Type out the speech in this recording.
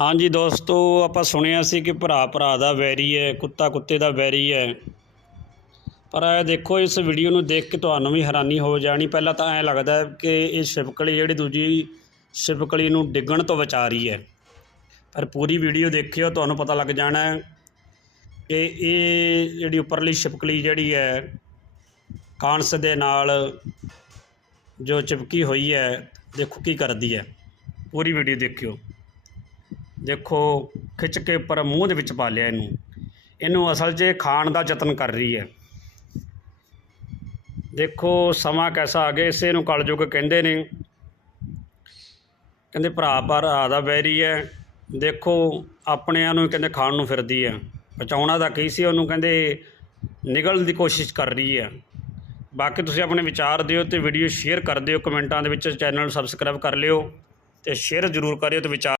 ਹਾਂਜੀ ਦੋਸਤੋ, ਆਪਾਂ ਸੁਣਿਆ ਸੀ ਕਿ ਭਰਾ ਭਰਾ ਦਾ ਵੈਰੀ ਹੈ, ਕੁੱਤਾ ਕੁੱਤੇ ਦਾ ਵੈਰੀ ਹੈ। ਪਰ ਇਹ ਦੇਖੋ, ਇਸ ਵੀਡੀਓ ਨੂੰ ਦੇਖ ਕੇ ਤੁਹਾਨੂੰ ਵੀ ਹੈਰਾਨੀ ਹੋ ਜਾਣੀ। ਪਹਿਲਾਂ ਤਾਂ ਐਂ ਲੱਗਦਾ ਕਿ ਇਹ ਛਿਪਕਲੀ ਜਿਹੜੀ ਦੂਜੀ ਛਿਪਕਲੀ ਨੂੰ ਡਿੱਗਣ ਤੋਂ ਬਚਾ ਰਹੀ ਹੈ। ਪਰ ਪੂਰੀ ਵੀਡੀਓ ਦੇਖਿਓ, ਤੁਹਾਨੂੰ ਪਤਾ ਲੱਗ ਜਾਣਾ ਹੈ ਕਿ ਇਹ ਜਿਹੜੀ ਉੱਪਰਲੀ ਛਿਪਕਲੀ ਜਿਹੜੀ ਹੈ, ਕਾਂਸ ਦੇ ਨਾਲ ਜੋ ਚਿਪਕੀ ਹੋਈ ਹੈ, ਦੇਖੋ ਕੀ ਕਰਦੀ ਹੈ। ਪੂਰੀ ਵੀਡੀਓ ਦੇਖਿਓ। ਦੇਖੋ, ਖਿੱਚ ਕੇ ਉੱਪਰ ਮੂੰਹ ਦੇ ਵਿੱਚ ਪਾ ਲਿਆ ਇਹਨੂੰ। ਇਹਨੂੰ ਅਸਲ 'ਚ ਖਾਣ ਦਾ ਯਤਨ ਕਰ ਰਹੀ ਹੈ। ਦੇਖੋ, ਸਮਾਂ ਕੈਸਾ ਆ ਗਿਆ, ਇਸੇ ਨੂੰ ਕਲਯੁਗ ਕਹਿੰਦੇ ਨੇ। ਕਹਿੰਦੇ, ਭਰਾ ਭਰਾ ਦਾ ਵੈਰੀ ਹੈ। ਦੇਖੋ, ਆਪਣਿਆਂ ਨੂੰ ਕਹਿੰਦੇ ਖਾਣ ਨੂੰ ਫਿਰਦੀ ਹੈ। ਬਚਾਉਣਾ ਤਾਂ ਕੀ ਸੀ ਉਹਨੂੰ? ਕਹਿੰਦੇ, ਨਿਗਲਣ ਦੀ ਕੋਸ਼ਿਸ਼ ਕਰ ਰਹੀ ਹੈ। ਬਾਕੀ ਤੁਸੀਂ ਆਪਣੇ ਵਿਚਾਰ ਦਿਓ ਤੇ ਵੀਡੀਓ ਸ਼ੇਅਰ ਕਰ ਦਿਓ। ਕਮੈਂਟਾਂ ਦੇ ਵਿੱਚ ਚੈਨਲ ਨੂੰ ਸਬਸਕ੍ਰਾਈਬ ਕਰ ਲਿਓ ਤੇ ਸ਼ੇਅਰ ਜ਼ਰੂਰ ਕਰਿਓ ਤੇ ਵਿਚਾਰ